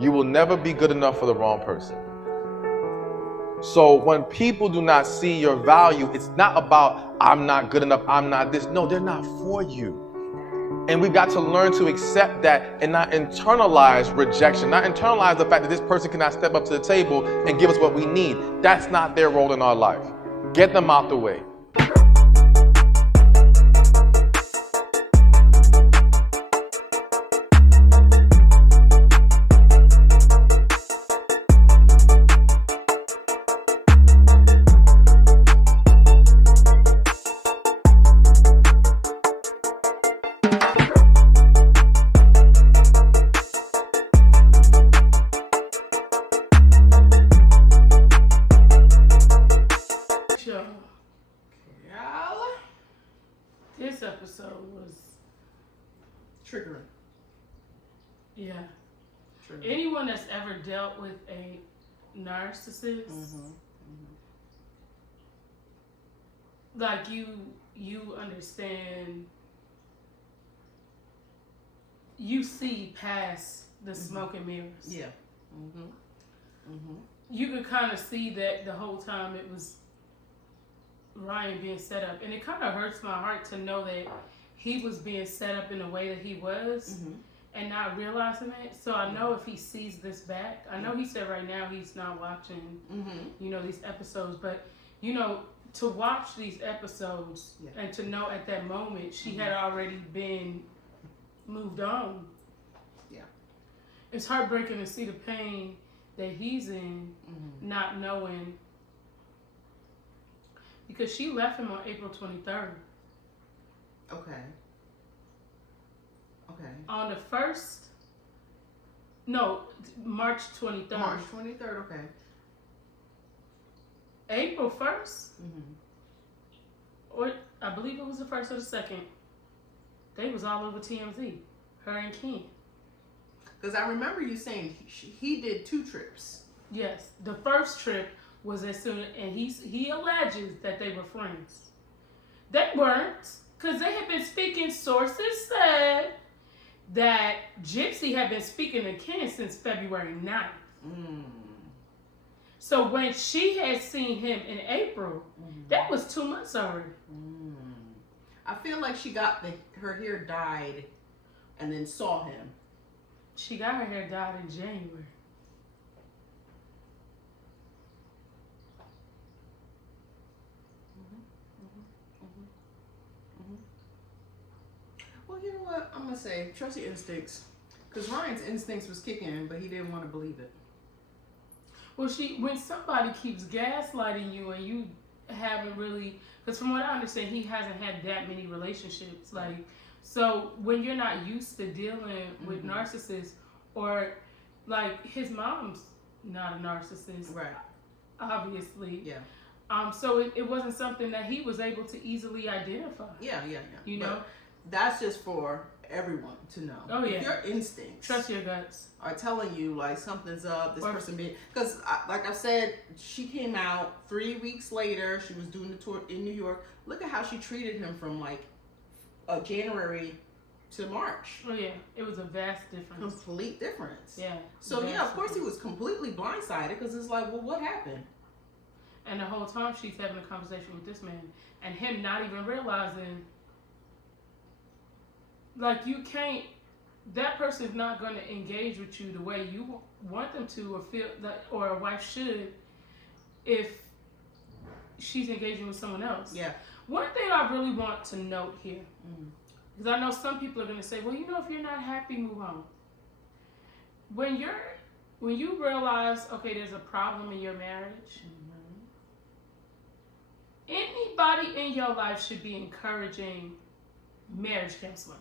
You will never be good enough for the wrong person. So when people do not see your value, it's not about, I'm not good enough, I'm not this. No, they're not for you. And we've got to learn to accept that and not internalize rejection, not internalize the fact that this person cannot step up to the table and give us what we need. That's not their role in our life. Get them out the way. This episode was triggering. Yeah. Triggering. Anyone that's ever dealt with a narcissist, like you understand, you see past the smoke and mirrors. Yeah. You could kind of see that the whole time it was Ryan being set up, and it kind of hurts my heart to know that he was being set up in the way that he was and not realizing it. So I know if he sees this back, I know he said right now he's not watching these episodes, but to watch these episodes and to know at that moment she had already been moved on. Yeah. It's heartbreaking to see the pain that he's in, not knowing. Because she left him on April 23rd. Okay. On the March 23rd. March 23rd, okay. April 1st? Or I believe it was the 1st or the 2nd. They was all over TMZ. Her and Ken. Because I remember you saying he did 2 trips. Yes. The first trip was as soon, and he alleges that they were friends. They weren't, because they had been speaking. Sources said that Gypsy had been speaking to Ken since February 9th. So when she had seen him in April, that was 2 months already. I feel like she got her hair dyed and then saw him. She got her hair dyed in January. Well, you know what? I'm going to say, trust your instincts. Because Ryan's instincts was kicking, but he didn't want to believe it. Well, when somebody keeps gaslighting you and you haven't really, because from what I understand, he hasn't had that many relationships. So when you're not used to dealing with narcissists, or like his mom's not a narcissist, right? Obviously, yeah. So it wasn't something that he was able to easily identify. Yeah. You know, that's just for everyone to know. Oh yeah. If your instincts, trust your guts, are telling you like something's up. This person being, because like I said, she came out 3 weeks later. She was doing the tour in New York. Look at how she treated him from like January to March. Oh yeah, it was a vast difference. Complete difference. Yeah. So yeah, of course he was completely blindsided because it's like, well, what happened? And the whole time she's having a conversation with this man, and him not even realizing, like, you can't. That person is not going to engage with you the way you want them to, or feel that, or a wife should, if she's engaging with someone else. Yeah. One thing I really want to note here, because I know some people are going to say, well, if you're not happy, move on. When you realize, okay, there's a problem in your marriage, anybody in your life should be encouraging marriage counseling.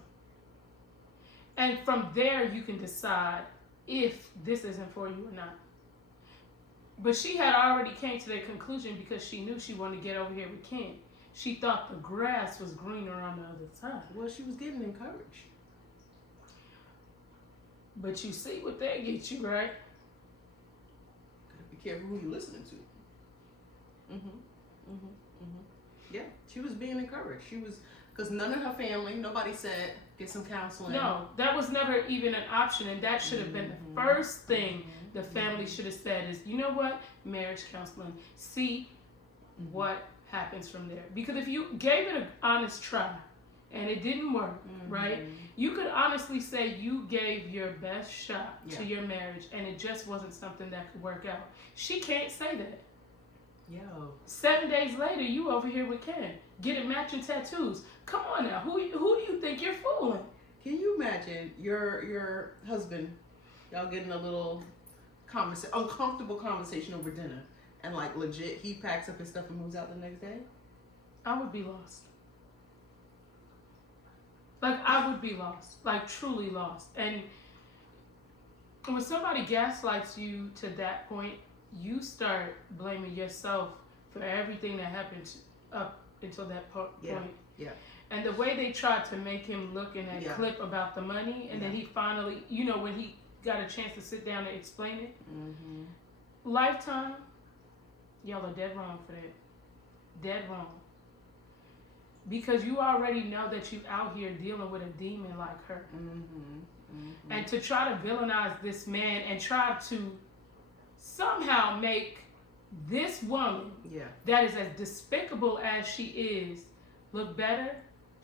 And from there, you can decide if this isn't for you or not. But she had already came to that conclusion because she knew she wanted to get over here with Ken. She thought the grass was greener on the other side. Well, she was getting encouraged. But you see what that gets you, right? Gotta be careful who you're listening to. Yeah, she was being encouraged. She was, Because none of her family, nobody said, get some counseling. No, that was never even an option, and that should have been the first thing the family should have said is, you know what, marriage counseling. See what happens from there. Because if you gave it an honest try and it didn't work, right, you could honestly say you gave your best shot to your marriage and it just wasn't something that could work out. She can't say that. Yo. 7 days later, you over here with Ken, getting matching tattoos. Come on now, who do you think you're fooling? Can you imagine your husband, y'all getting a little uncomfortable conversation over dinner, and like legit, he packs up his stuff and moves out the next day? I would be lost. Like, I would be lost. Like, truly lost. And when somebody gaslights you to that point, you start blaming yourself for everything that happened up until that point. Yeah. And the way they tried to make him look in that clip about the money, and then he finally, when he got a chance to sit down and explain it, Lifetime, y'all are dead wrong for that. Dead wrong. Because you already know that you out here dealing with a demon like her. And to try to villainize this man and try to somehow make this woman that is as despicable as she is look better,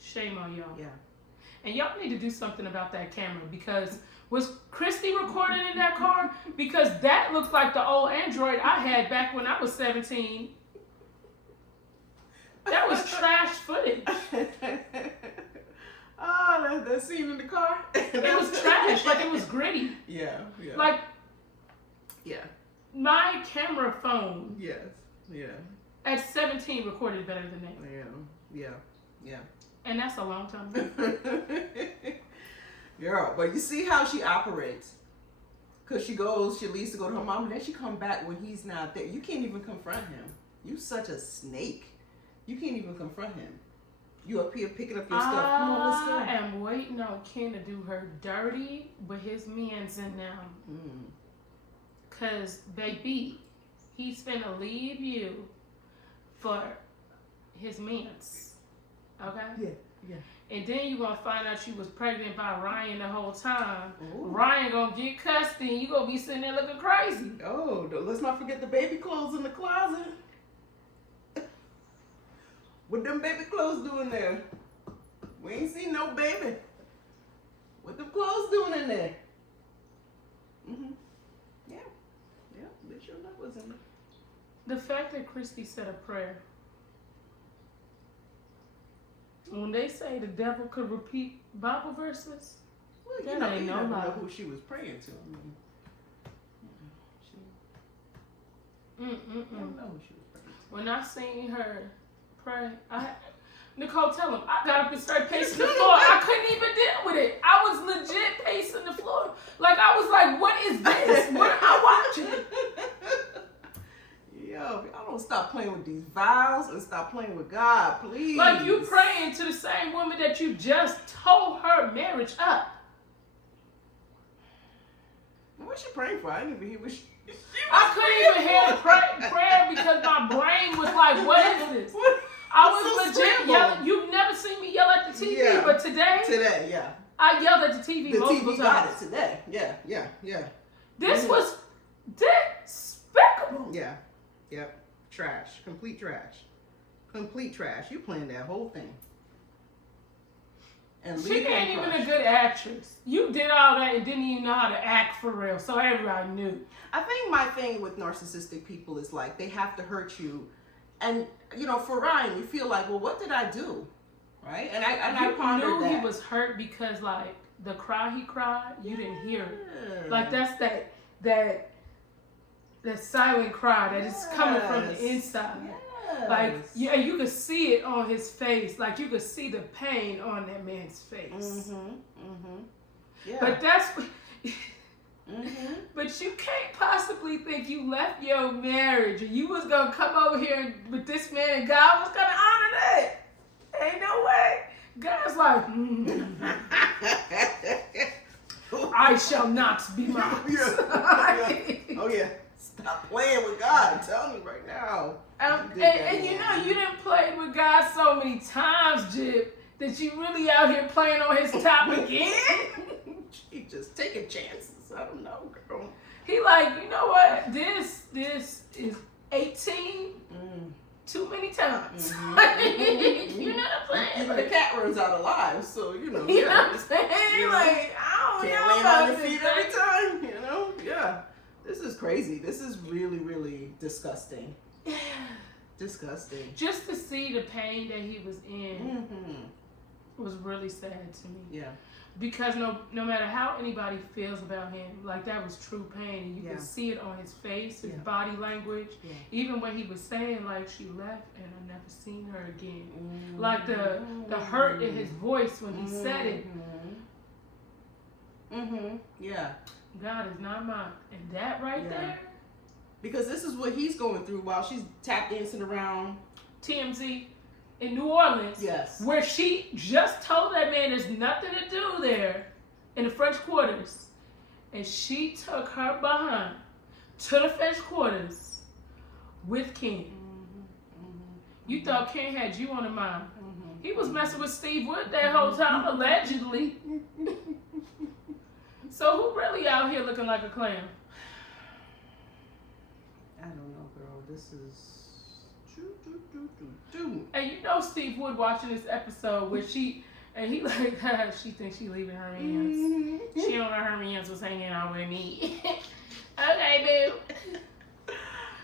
shame on y'all. And y'all need to do something about that camera, because was Christy recording in that car? Because that looks like the old Android I had back when I was 17. That was trash footage. Oh, that scene in the car? It was trash. Like, it was gritty. Yeah. Like, my camera phone at 17 recorded better than that. Yeah. And that's a long time ago. Girl, but you see how she operates. Because she leaves to go to her mom, and then she come back when he's not there. You can't even confront him. You such a snake. You can't even confront him. You up here picking up your stuff. Come on, let's go. I am waiting on Ken to do her dirty with his mans in them. Because, baby, he's finna leave you for his mans. Okay? Yeah. And then you gonna find out she was pregnant by Ryan the whole time. Ooh. Ryan gonna get custody and you gonna be sitting there looking crazy. Oh, let's not forget the baby clothes in the closet. What them baby clothes doing there? We ain't seen no baby. What them clothes doing in there? Yeah, bitch, your love was in there. The fact that Christy said a prayer. When they say the devil could repeat Bible verses, well, that you never ain't no know lie. who she was praying to. I don't know who she was praying to. When I seen her pray, Nicole, tell him, I got up and started pacing the floor. I couldn't even deal with it. I was legit pacing the floor. Like, I was like, what is this? What am I watching? Yo, y'all don't stop playing with these vows and stop playing with God, please. Like, you praying to the same woman that you just told her marriage up. What's she praying for? I didn't even hear what she I couldn't even hear the prayer because my brain was like, what is this? I was legit yelling. You've never seen me yell at the TV, but today, I yelled at the TV multiple times. The TV got it today. Yeah. This was despicable. Yeah. Yep. Trash. Complete trash. You planned that whole thing. And she ain't even a good actress. You did all that and didn't even know how to act for real, so everybody knew. I think my thing with narcissistic people is like they have to hurt you. And, for Ryan, you feel like, well, what did I do? Right? And I pondered that. He was hurt because, like, the cry he cried, you didn't hear it. Like, that's that silent cry that is coming from the inside. Yes. Like, you could see it on his face. Like, you could see the pain on that man's face. Yeah. But that's... But you can't possibly think you left your marriage and you was going to come over here with this man and God was going to honor that. Ain't no way. God's like, I shall not be mocked. Oh, yeah. Stop playing with God. I'm telling you right now. And you didn't play with God so many times, Jib, that She just taking chances. I don't know, girl. He like, you know what? This is 18 too many times. Mm-hmm. You know what I'm saying? The cat runs out alive, so you know. You know what I'm saying? You know, like, I don't can't know land about on your this feet thing. every time, you know? Yeah. This is crazy. This is really, really disgusting. Disgusting. Just to see the pain that he was in Mm-hmm. was really sad to me. Yeah. Because no matter how anybody feels about him, like that was true pain. And you Yeah. could see it on his face, his Yeah. body language. Yeah. Even when he was saying like she left and I never seen her again. Mm-hmm. Like the hurt in his voice when he said it. Mm-hmm. Yeah. God is not mocked. And that right Yeah. there, Because this is what he's going through while she's tap dancing around. TMZ in New Orleans, Yes. where she just told that man there's nothing to do there in the French Quarters. And she took her behind to the French Quarters with Ken. You thought Ken had you on the mind. He was messing with Steve Wood that whole time, allegedly. So who really out here looking like a clown? I don't know, girl. This is. And you know Steve Wood watching this episode where she, and he like, she thinks she leaving her hands. She don't know her hands was hanging out with me. Okay, boo.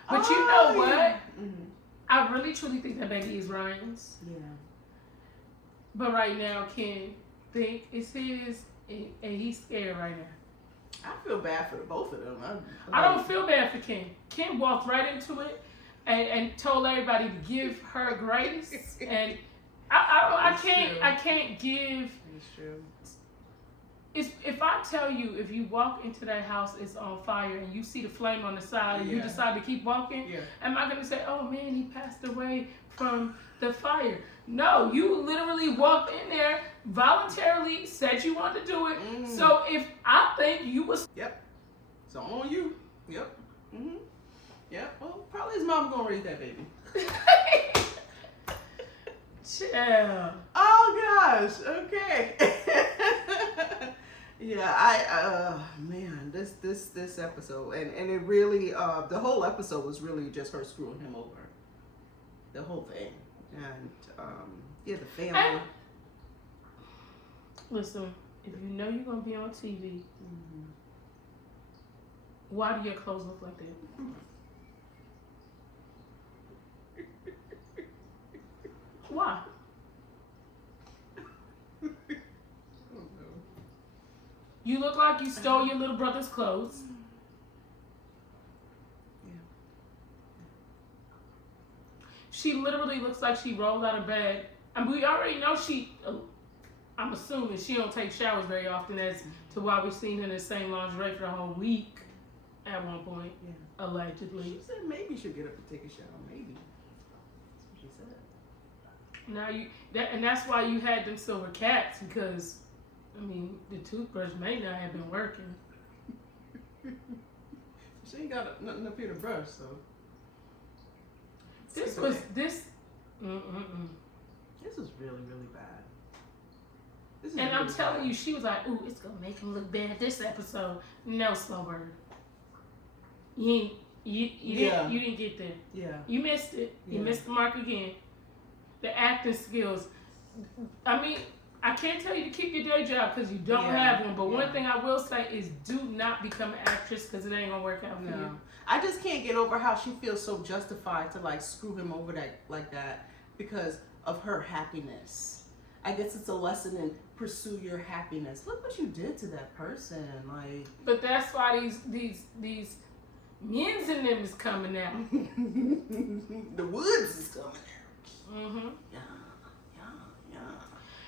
But you know what? Yeah. I really truly think that baby is Ryan's. Yeah. But right now, Ken think it's his, and he's scared right now. I feel bad for the both of them. I don't feel bad for Ken. Ken walked right into it and told everybody to give her grace. And I can't give. It's true. If I tell you, if you walk into that house, it's on fire, and you see the flame on the side, and you Yeah. decide to keep walking, Yeah. am I going to say, oh man, he passed away from the fire? No, you literally walked in there, voluntarily said you wanted to do it. So if I think you was... Yep. It's all on you. Yep. Mm-hmm. Yep. Well, probably his mom gonna raise that baby. Chill. Oh gosh. Okay. Yeah. Man, this episode, and it really, the whole episode was really just her screwing him over. The whole thing, and yeah, the family. And, listen, if you know you're gonna be on TV, why do your clothes look like that? Why? You look like you stole your little brother's clothes. Yeah. She literally looks like she rolled out of bed. And we already know I'm assuming she don't take showers very often as to why we've seen her in the same lingerie for the whole week at one point, Yeah. allegedly. She said maybe she'll get up and take a shower. Maybe. That's what she said. Now and that's why you had them silver cats, because I mean the toothbrush may not have been working. She ain't got nothing up here to brush, so. This Skip was it. this. This is really, really bad. This is And I'm really telling bad. you, she was like, "Ooh, it's gonna make him look bad this episode." No, slow bird. You didn't get there. Yeah. You missed it. You Yeah. missed the mark again. The acting skills. I mean, I can't tell you to keep your day job because you don't Yeah. have one. But Yeah. one thing I will say is, do not become an actress because it ain't gonna work out for you. No. I just can't get over how she feels so justified to like screw him over like that because of her happiness. I guess it's a lesson in pursue your happiness. Look what you did to that person. Like, But that's why these men's in them is coming out. the woods is coming out. Mm-hmm. Yeah.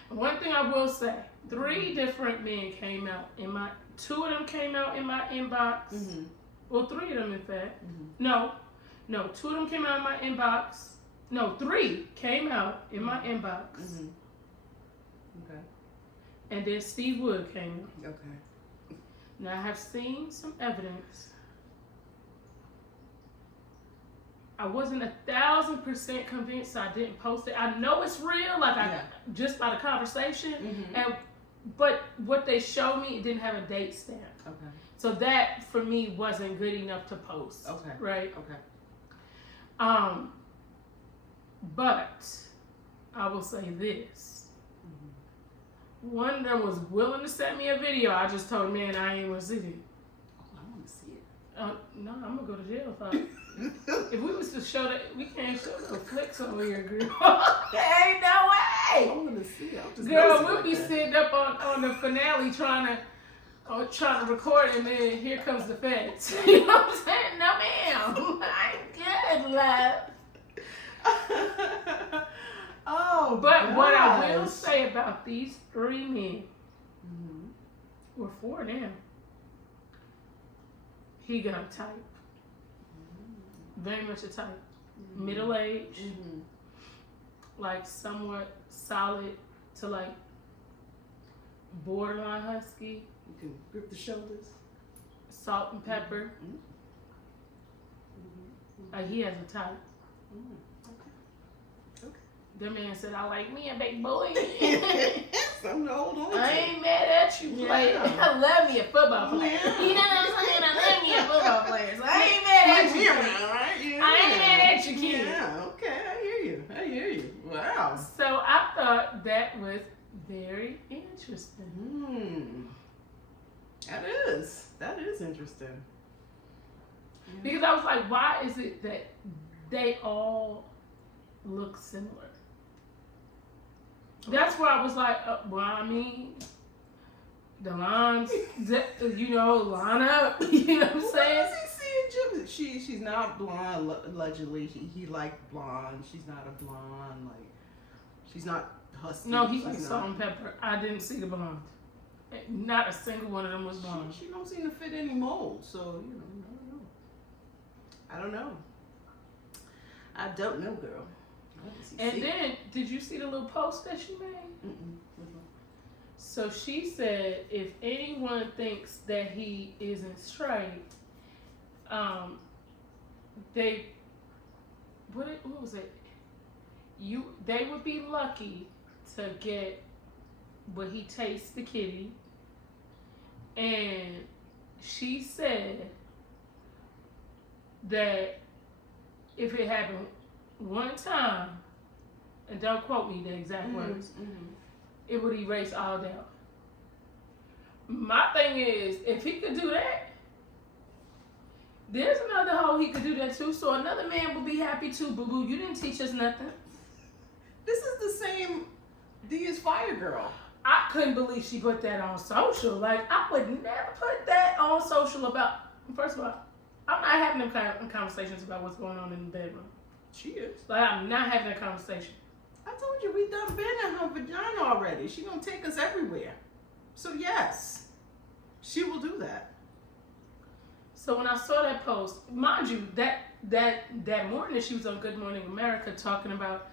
One thing I will say, 3 different men came out in my. 2 of them came out in my inbox. Mm-hmm. Well, 3 of them, in fact. Mm-hmm. No, 2 of them came out in my inbox. No, 3 came out in my inbox. Mm-hmm. Okay. And then Steve Wood came out. Okay. Now, I have seen some evidence. I wasn't 1,000% convinced I didn't post it. I know it's real, like Yeah. just by the conversation. Mm-hmm. And but what they showed me, it didn't have a date stamp. Okay. So that for me wasn't good enough to post. Okay. Right. Okay. But I will say this. One of them was willing to send me a video. I just told him, man, I ain't want to see it. Oh, I want to see it. No, I'm gonna go to jail if we was to show that. We can't show no flicks over here, girl. There ain't no way. I want to see it. I'm just Girl, nosy we'll like be that. sitting up on the finale trying to record, and then here comes the feds. You know what I'm saying? No, ma'am. I ain't good, love. Oh, But what I will gosh. say about these 3 men, or 4 now, he got a type. Very much a type. Middle age, like somewhat solid to like borderline husky, You can grip the shoulders. salt and pepper. Like he has a type. Okay. That man said, I like me a big boy. Something to hold on to. I ain't mad at you, player. Yeah. I love me a football player. Yeah. You know what I'm saying? I love me a football player. So I ain't mad at you. Right? Yeah. I ain't mad at you, kid. Yeah, okay, I hear you. Wow. So I thought that was very interesting. That is interesting. Because I was like, why is it that they all look similar? That's where I was like, well, I mean, the lines, line up. You know what I'm saying? What does he see in Gypsy? She's not blonde, allegedly. He liked blonde. She's not a blonde. Like, she's not husky. No, he She's likes not- salt and pepper. I didn't see the blonde. Not a single one of them was blonde. She don't seem to fit any mold. So, I don't know. I don't know, girl. What does he And see? then, did you see the little post that she made? Mm-mm. So she said, if anyone thinks that he isn't straight, what was it? They would be lucky to get what he tastes the kitty. And she said that if it happened one time, and don't quote me the exact words, it would erase all doubt. My thing is, if he could do that, there's another hoe he could do that too. So another man would be happy too. Boo boo, you didn't teach us nothing. This is the same D is Fire Girl. I couldn't believe she put that on social. Like, I would never put that on social about. First of all, I'm not having them kind of conversations about what's going on in the bedroom. She is. Like, I'm not having that conversation. I told you we done been in her vagina already. She gonna take us everywhere. So yes, she will do that. So when I saw that post, mind you, that morning she was on Good Morning America talking about,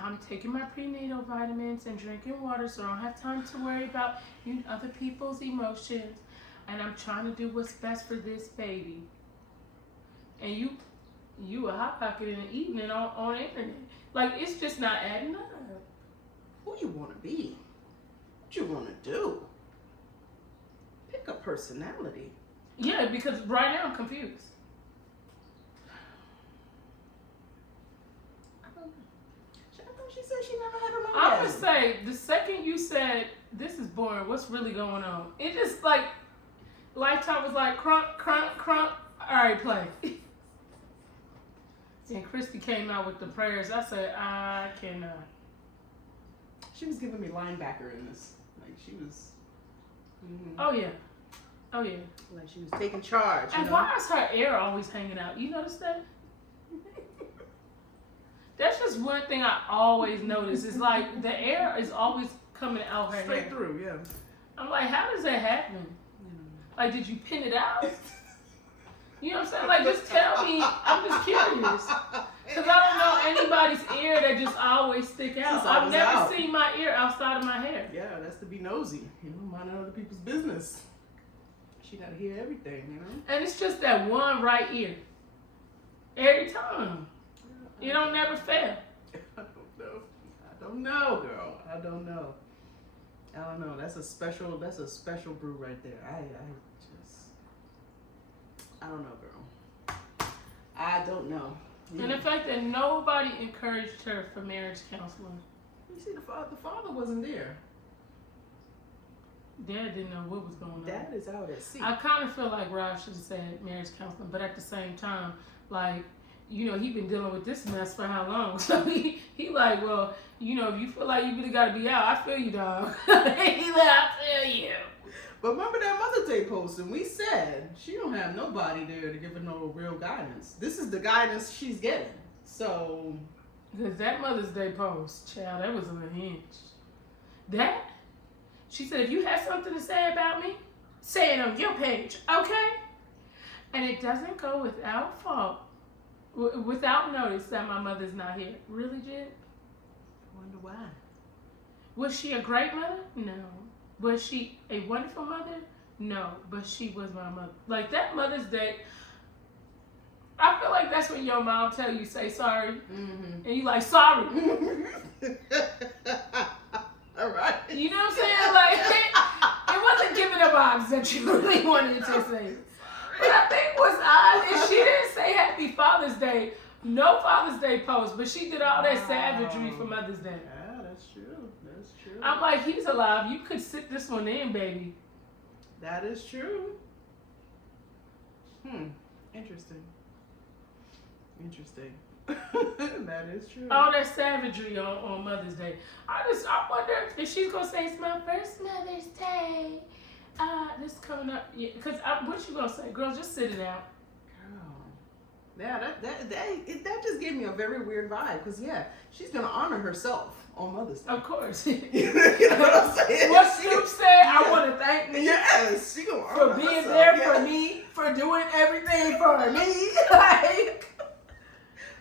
I'm taking my prenatal vitamins and drinking water, so I don't have time to worry about other people's emotions, and I'm trying to do what's best for this baby. And you a hot pocket in the evening on internet. Like, it's just not adding up. Who you want to be? What you want to do? Pick a personality. Yeah, because right now I'm confused. I thought she said she never had a I would orgasm. say the second you said this is boring, what's really going on? It just like Lifetime was like crunk, crunk, crunk. All right, play. And Christy came out with the prayers. I said, I cannot. She was giving me linebacker in this. Like she was. Oh yeah, oh yeah. Like she was taking charge. And why is her hair always hanging out? You notice that? That's just one thing I always notice. It's like the air is always coming out her Straight hair. through, yeah. I'm like, how does that happen? Like, did you pin it out? You know what I'm saying? Like, just tell me. I'm just curious. Because I don't know anybody's ear that just always stick out. It's I've always never out. seen my ear outside of my hair. Yeah, that's to be nosy. Minding other people's business. She gotta hear everything, And it's just that one right ear. Every time. You don't never fail. I don't know, girl. I don't know. I don't know. That's a special brew right there. I don't know, girl. I don't know. Yeah. And the fact that nobody encouraged her for marriage counseling. You see, the father wasn't there. Dad didn't know what was going on. Dad is out at sea. I kind of feel like Rob should have said marriage counseling, but at the same time, like, you know, he been dealing with this mess for how long? So he like, well, you know, if you feel like you really got to be out, I feel you, dog. He like, I feel you. But remember that Mother's Day post, and we said she don't have nobody there to give her no real guidance. This is the guidance she's getting. So. Because that Mother's Day post, child, that was unhinged. She said, if you have something to say about me, say it on your page, okay? And it doesn't go without fault, without notice that my mother's not here. Really, Jib? I wonder why. Was she a great mother? No. Was she a wonderful mother? No. But she was my mother. Like, that Mother's Day, I feel like that's when your mom tell you, say sorry. Mm-hmm. And you like, sorry. All right. You know what I'm saying? Like, it wasn't giving a vibes that you really wanted to say. But I think what's odd is she didn't say Happy Father's Day. No Father's Day post, but she did all that savagery for Mother's Day. Yeah, that's true. That's true. I'm like, he's alive. You could sit this one in, baby. That is true. Interesting. That is true. All that savagery on Mother's Day. I wonder if she's gonna say it's my first Mother's Day. This coming up. Yeah, because what you gonna say, girl? Just sit it out. Girl. Yeah, that just gave me a very weird vibe. Because she's gonna honor herself on Mother's Day. Of course. You know what I'm saying? What Snoop said, I want to thank me. Yes, she gonna honor for being herself. there for me, for doing everything for me. Like.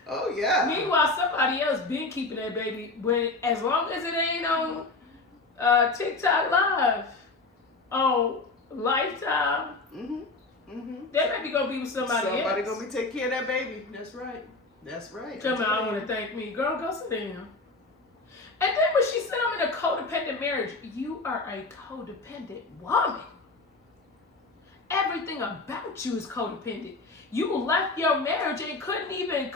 Oh yeah. Meanwhile, somebody else been keeping that baby as long as it ain't on TikTok Live, on Lifetime. That baby gonna be with somebody else. Somebody gonna be taking care of that baby. That's right. Tell me, I want to thank me, girl. Go sit down. And then when she said I'm in a codependent marriage, you are a codependent woman. Everything about you is codependent. You left your marriage and couldn't even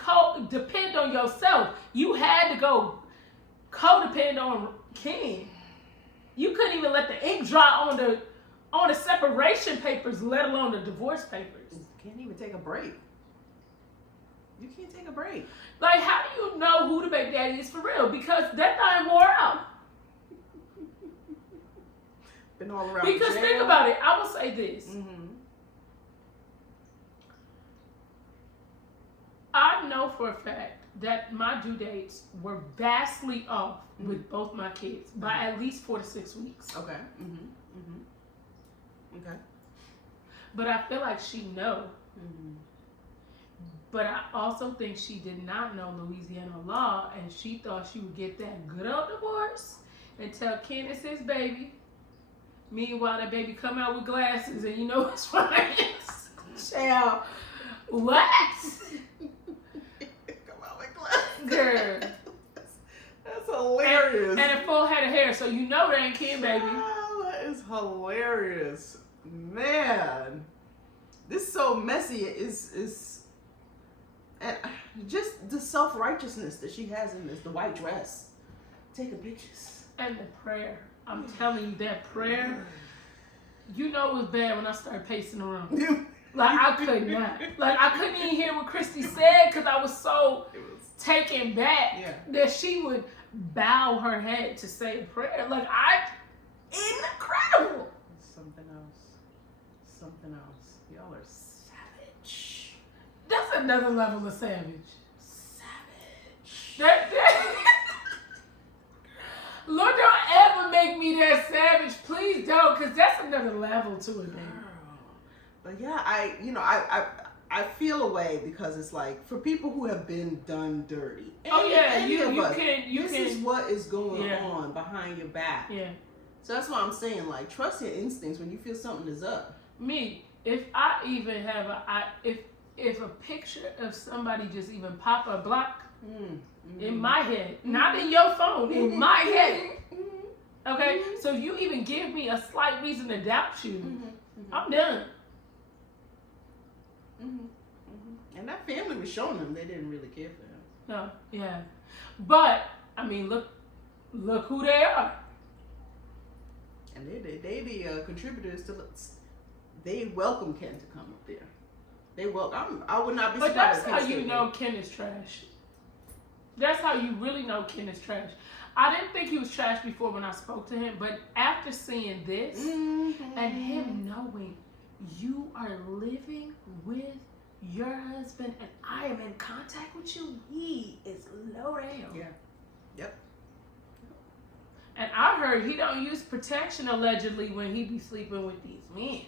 depend on yourself. You had to go codepend on King. You couldn't even let the ink dry on the separation papers, let alone the divorce papers. You can't even take a break. You can't take a break. Like, how do you know who the baby daddy is for real? Because that thing wore out. Been all around. Because jail. think about it. I will say this. I know for a fact that my due dates were vastly off with both my kids by at least 4 to 6 weeks. Okay. Okay. But I feel like she know. But I also think she did not know Louisiana law, and she thought she would get that good old divorce and tell Ken it's his baby. Meanwhile, that baby come out with glasses, and you know what's right? Child, what? Girl. That's hilarious. And a full head of hair, so you know that ain't Ken, baby. Oh, that is hilarious. Man. This is so messy. And just the self-righteousness that she has in this, the white dress. Taking pictures. And the prayer. I'm telling you, that prayer, you know it was bad when I started pacing around. Like, I could not. Like, I couldn't even hear what Christy said because I was so taken back that she would bow her head to say a prayer. Like, incredible. Something else. Y'all are savage. That's another level of savage. Lord, don't ever make me that savage. Please don't, because that's another level to it, man. But yeah, I feel a way because it's like for people who have been done dirty. This is what is going on behind your back. Yeah. So that's why I'm saying, like, trust your instincts when you feel something is up. Me, if I even have if a picture of somebody just even pop a block in my head, not in your phone, in my head, Okay? Mm-hmm. So if you even give me a slight reason to doubt you, Mm-hmm. I'm done. Mm-hmm. Mm-hmm. And that family was showing them they didn't really care for him. No, yeah. But, I mean, look who they are. And they the contributors to. They welcome Ken to come up there. They welcome. I would not be But surprised. that's how you know Ken is trash. That's how you really know Ken is trash. I didn't think he was trash before when I spoke to him, but after seeing this and him knowing you are living with your husband and I am in contact with you, he is low down. Yeah. Yep. And I heard he don't use protection allegedly when he be sleeping with these men.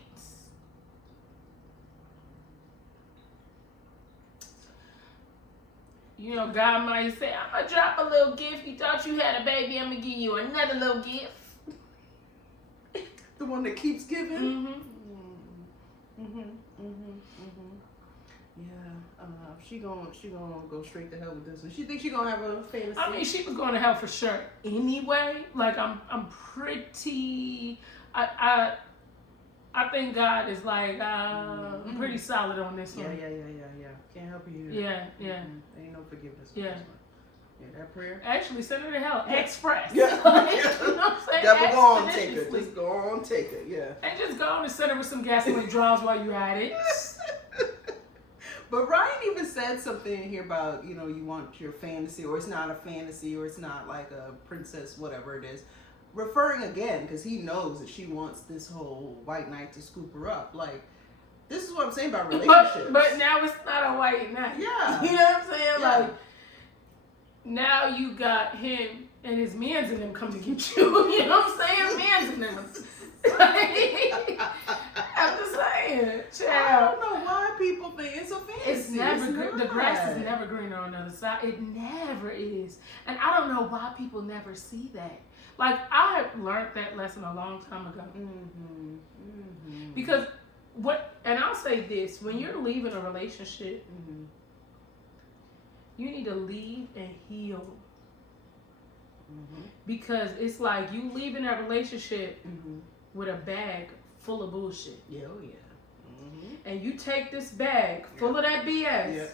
You know, God might say, I'm going to drop a little gift. You thought you had a baby, I'm going to give you another little gift. The one that keeps giving? Mm-hmm. Yeah. She gonna go straight to hell with this one. She thinks she gonna have a fantasy. I mean, she was going to hell for sure anyway. Like, I'm pretty... I think God is like pretty solid on this one. Yeah. Can't help you. Yeah. Ain't no forgiveness. Yeah. Yeah, that prayer. Actually, send her to hell. Express. Yeah. You know what I'm saying? Devil, go on, take it. Expeditiously. Just go on, take it. Yeah. And just go on and send her with some gasoline draws while you at it. But Ryan even said something in here about, you know, you want your fantasy, or it's not a fantasy, or it's not like a princess, whatever it is. Referring again, because he knows that she wants this whole white knight to scoop her up. Like, this is what I'm saying about relationships. But now it's not a white knight. Yeah. You know what I'm saying? Yeah. Like, now you got him and his mans in them come to get you. You know what I'm saying? Mans in them. I'm just saying. Child. I don't know why people think it's a fantasy. It's never not. the grass is never greener on the other side. It never is. And I don't know why people never see that. Like, I have learned that lesson a long time ago. Because and I'll say this, when you're leaving a relationship, you need to leave and heal. Because it's like you leaving that relationship with a bag full of bullshit. Yeah, oh yeah. And you take this bag full of that BS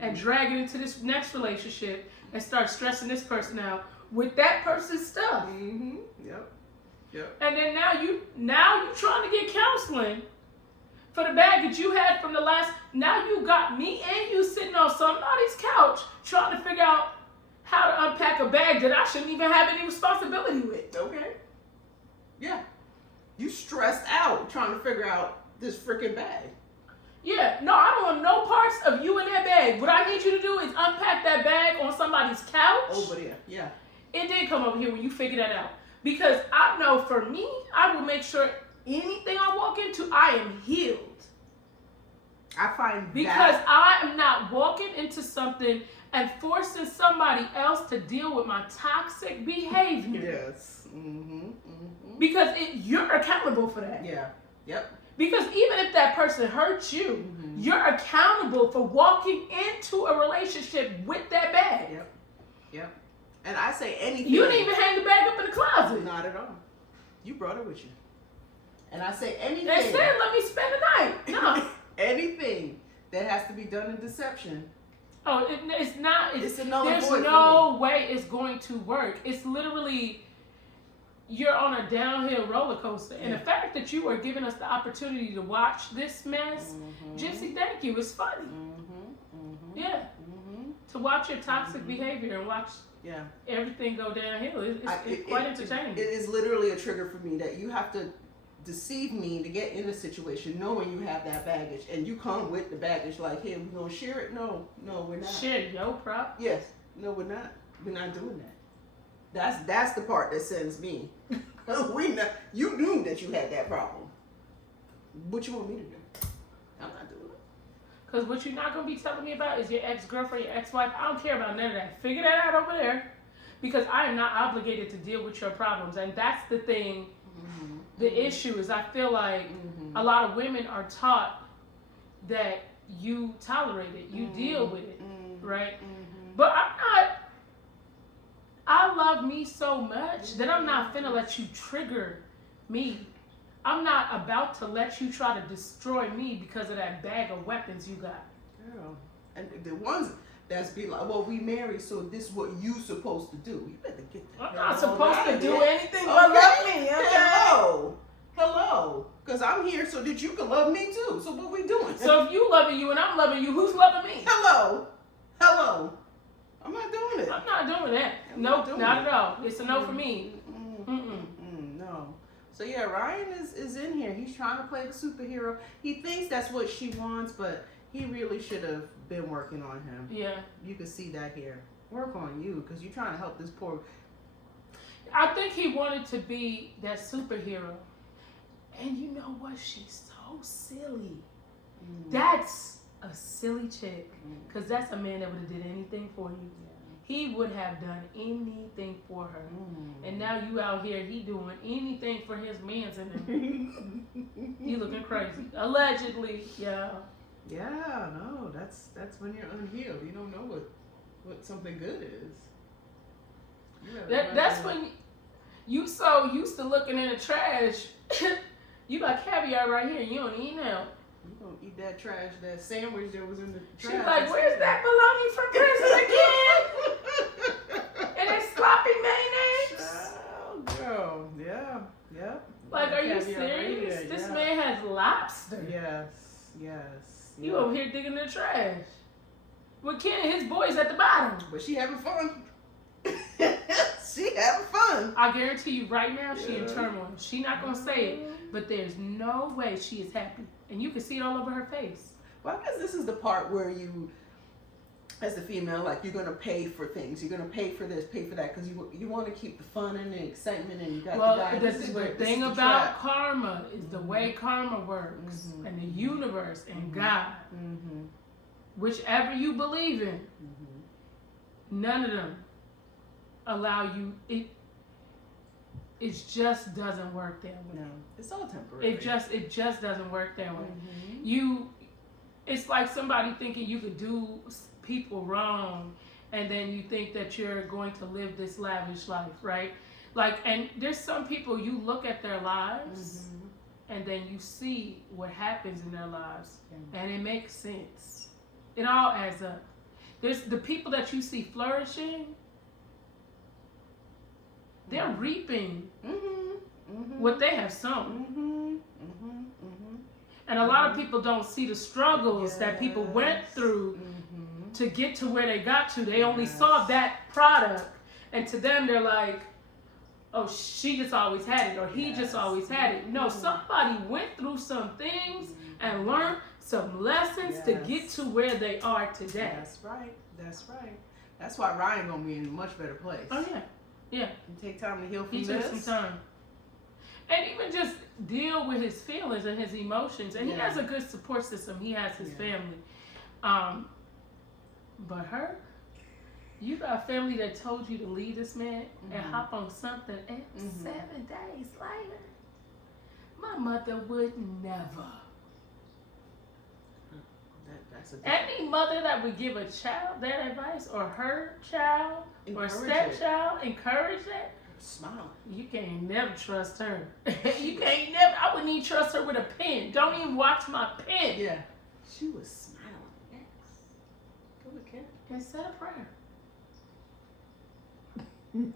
and drag it into this next relationship and start stressing this person out with that person's stuff. Yep. And then now you trying to get counseling for the bag that you had from the last. Now you got me and you sitting on somebody's couch trying to figure out how to unpack a bag that I shouldn't even have any responsibility with. Okay. Yeah. You stressed out trying to figure out this freaking bag. Yeah, no, I don't want no parts of you in that bag. What I need you to do is unpack that bag on somebody's couch. Over there, yeah. It did come over here when you figure that out. Because I know for me, I will make sure anything I walk into, I am healed. I find because I am not walking into something and forcing somebody else to deal with my toxic behavior. Yes. Because you're accountable for that. Yeah. Yep. Because even if that person hurts you, you're accountable for walking into a relationship with that bag. Yep. And I say anything. You didn't even hang the bag up in the closet. Not at all. You brought it with you. And I say anything. They said, let me spend the night. No. Anything that has to be done in deception. Oh, it's not. It's a null and there's void no way it's going to work. It's literally, you're on a downhill roller coaster. And the fact that you are giving us the opportunity to watch this mess, Gypsy, thank you. It's funny. Yeah. To watch your toxic behavior and watch everything go downhill. It's quite entertaining. It is literally a trigger for me that you have to deceive me to get in a situation knowing you have that baggage, and you come with the baggage like, hey, we're gonna share it. No, we're not. Share your prop? Yes. No, we're not. We're not doing that. That's the part that sends me. You knew that you had that problem. What you want me to do? I'm not doing it. Because what you're not going to be telling me about is your ex-girlfriend, your ex-wife. I don't care about none of that. Figure that out over there. Because I am not obligated to deal with your problems. And that's the thing. The issue is I feel like a lot of women are taught that you tolerate it. You deal with it. Right? But I love me so much that I'm not finna let you trigger me. I'm not about to let you try to destroy me because of that bag of weapons you got. Girl. And the ones that's be like, well, we married, so this is what you supposed to do. You better get that. I'm not supposed to do anything Okay. but love me, okay? Hello. Because I'm here so that you can love me too. So what we doing? So if you loving you and I'm loving you, who's loving me? Hello. I'm not doing it. I'm not doing that. Nope, not at all. It's a no for me. No. So yeah, Ryan is in here. He's trying to play the superhero. He thinks that's what she wants, but he really should have been working on him. Yeah. You can see that here. Work on you, because you're trying to help this poor. I think he wanted to be that superhero. And you know what? She's so silly. That's a silly chick. Because that's a man that would have did anything for you. He would have done anything for her. And now you out here, he doing anything for his mans and them. You looking crazy. Allegedly, yeah. Yeah, no, that's when you're unhealed. You don't know what something good is. That's when you so used to looking in the trash. You got caviar right here. You don't eat now. You gonna eat that trash, that sandwich that was in the trash. She's like, where's that bologna from prison again? And it's sloppy mayonnaise. Oh, girl, yeah. Like, are you serious? This man has lobster. Yes. You over here digging in the trash. With Ken and his boys at the bottom. But she having fun. She having fun. I guarantee you right now, she in turmoil. She not gonna say it, but there's no way she is happy. And you can see it all over her face. Well, I guess this is the part where you, as a female, like, you're gonna pay for things. You're gonna pay for this, pay for that, because you want to keep the fun and the excitement, and you got well, the guy. the thing about karma is the way karma works, and the universe and God, whichever you believe in, none of them allow you. It just doesn't work that way. No, it's all temporary. It just doesn't work that way. It's like somebody thinking you could do people wrong, and then you think that you're going to live this lavish life, right? Like, and there's some people, you look at their lives, and then you see what happens in their lives, and it makes sense. It all adds up. There's the people that you see flourishing. They're reaping what they have sown. And a lot of people don't see the struggles that people went through to get to where they got to. They only saw that product. And to them, they're like, oh, she just always had it, or he just always had it. No, somebody went through some things and learned some lessons to get to where they are today. That's right. That's why Ryan gonna be in a much better place. Oh, yeah. And take time to heal from He this. took some time. And even just deal with his feelings and his emotions. And he has a good support system. He has his family. But her, you got family that told you to leave this man and hop on something else 7 days later. My mother would never. Any mother that would give a child that advice, or her child, or stepchild, encourage that, smile. You can't never trust her. You can't never. I wouldn't even trust her with a pen. Don't even watch my pen. Yeah. She was smiling. Yes. Go with Ken. And said a prayer. I don't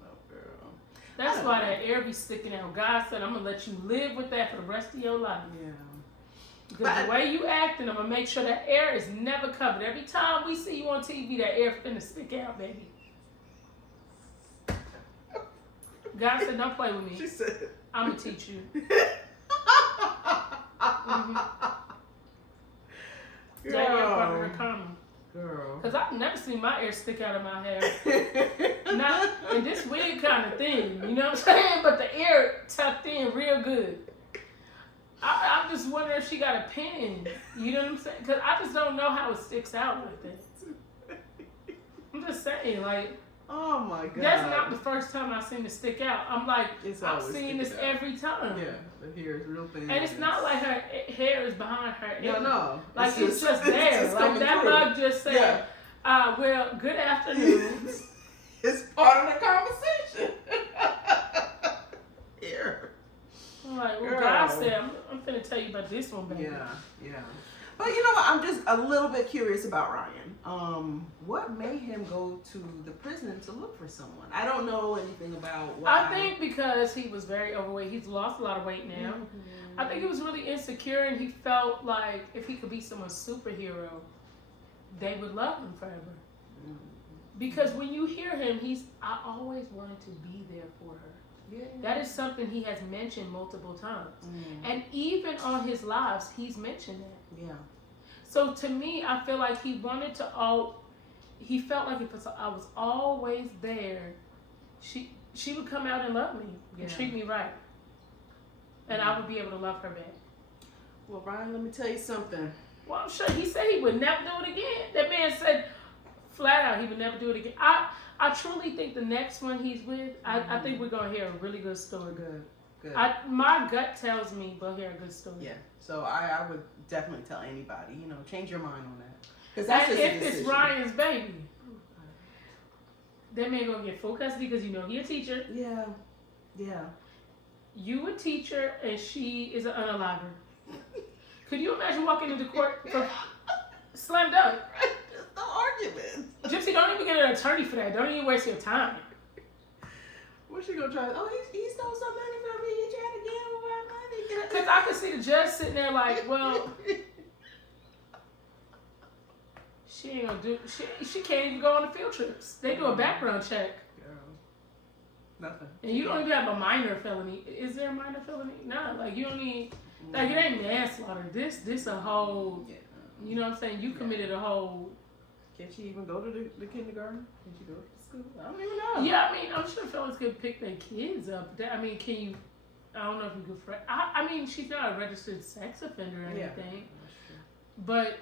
know, girl. That's why that air be sticking out. God said, I'm going to let you live with that for the rest of your life. Yeah. Because the way you acting, I'm going to make sure that air is never covered. Every time we see you on TV, that air finna stick out, baby. God said, don't play with me. She said, I'm going to teach you. That air part of her karma. Girl. Because I've never seen my hair stick out of my hair. Not in this wig kind of thing, you know what I'm saying? But the air tucked in real good. I'm just wondering if she got a pin. You know what I'm saying? Because I just don't know how it sticks out like that. I'm just saying, like, oh my God. That's not the first time I've seen it stick out. I'm like, I'm seeing this every time. Yeah, the hair is real thin. And it's not like her hair is behind her. No. Like, it's just there. Like, that mug just said, Well, good afternoon. It's part of the conversation. Here. I'm like, well, Girl. God said, I'm finna tell you about this one, baby. Yeah. But you know what? I'm just a little bit curious about Ryan. What made him go to the prison to look for someone? I don't know anything about why. I think because he was very overweight. He's lost a lot of weight now. I think he was really insecure, and he felt like if he could be someone's superhero, they would love him forever. Because when you hear him, I always wanted to be there for her. Yeah. That is something he has mentioned multiple times. And even on his lives, he's mentioned that. Yeah. So to me, I feel like he wanted to he felt like if I was always there, she would come out and love me and treat me right. And I would be able to love her back. Well, Ryan, let me tell you something. Well, I'm sure he said he would never do it again. That man said flat out he would never do it again. I truly think the next one he's with, I think we're going to hear a really good story. Good. My gut tells me we'll hear a good story. Yeah. So I would definitely tell anybody, change your mind on that. Because that's And just a if it's decision. Ryan's baby, that man going to get full custody because he a teacher. Yeah. You a teacher and she is an unaliver. Could you imagine walking into court for slam dunk? There's no argument. Gypsy, don't even get an attorney for that. Don't even waste your time. What's she gonna try? Oh, he stole some money from me. He tried to get him my money. Because I could see the judge sitting there like, well, she ain't gonna do. She can't even go on the field trips. They do a background check. Nothing. And you don't even have a minor felony. Is there a minor felony? No. Like you don't need. Like it ain't manslaughter. This a whole. You know what I'm saying? You committed a whole. Can she even go to the kindergarten? Can she go to school? I don't even know. Yeah, I mean, I'm sure fellas could pick their kids up. I mean, can you? I don't know if you could. I mean, she's not a registered sex offender or anything. That's true. But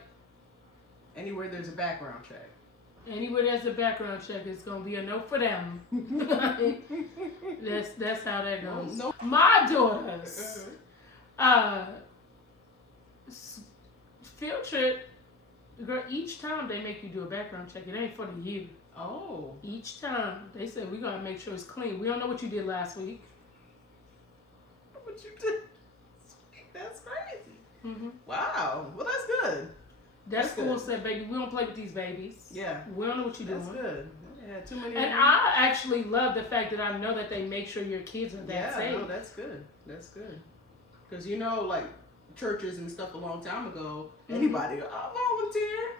anywhere there's a background check. Anywhere there's a background check, it's gonna be a no for them. That's how that goes. No. My daughters, field trip, girl. Each time they make you do a background check, it ain't for the year. Oh. Each time they say we gotta make sure it's clean. We don't know what you did last week. What you did? That's crazy. Mm-hmm. Wow. Well, that's good. That school said, baby, we don't play with these babies. Yeah. We don't know what you're doing. That's good. Yeah, too many. And I actually love the fact that I know that they make sure your kids are that safe. Yeah, no, that's good. That's good. Because, like churches and stuff a long time ago, anybody, I'll volunteer.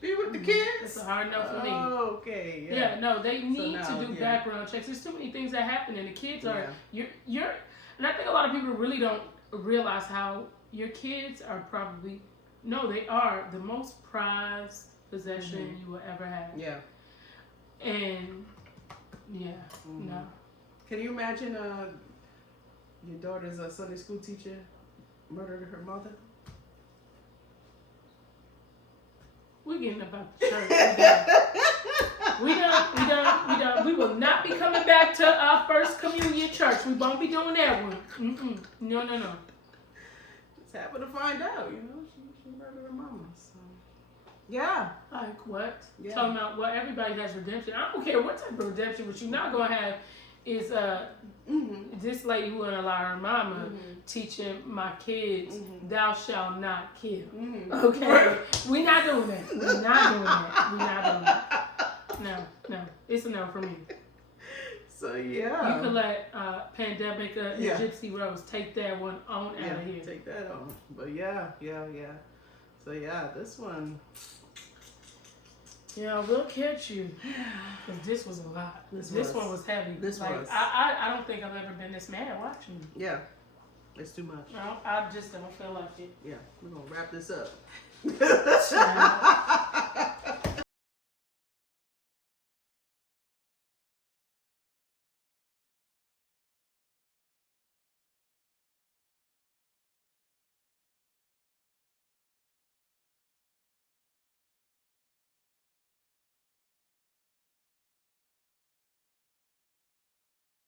Be with the kids. It's a hard no for me. Oh, okay. Yeah, no, they need now, to do background checks. There's too many things that happen, and the kids are, you're, and I think a lot of people really don't realize how your kids are probably, no, they are the most prized possession you will ever have. Yeah. And, no. Can you imagine your daughter's a Sunday school teacher murdered her mother? We're getting about the church. We done. We will not be coming back to our first communion church. We won't be doing that one. No. Just happened to find out, she murdered her mama. So. Yeah. Like what? Yeah. Talking about everybody has redemption. I don't care what type of redemption. What you're not gonna have is this lady who gonna allow her mama teaching my kids, thou shalt not kill. Okay, we're not doing that. We're not doing that. No, it's a no for me. So yeah, you could let Pandemic and Gypsy Rose take that one on out of here. Take that on. But yeah. So yeah, this one. Yeah, we'll catch you. Cause this was a lot. This one was heavy. I don't think I've ever been this mad watching. Yeah, it's too much. No, I just don't feel like it. Yeah, we're gonna wrap this up.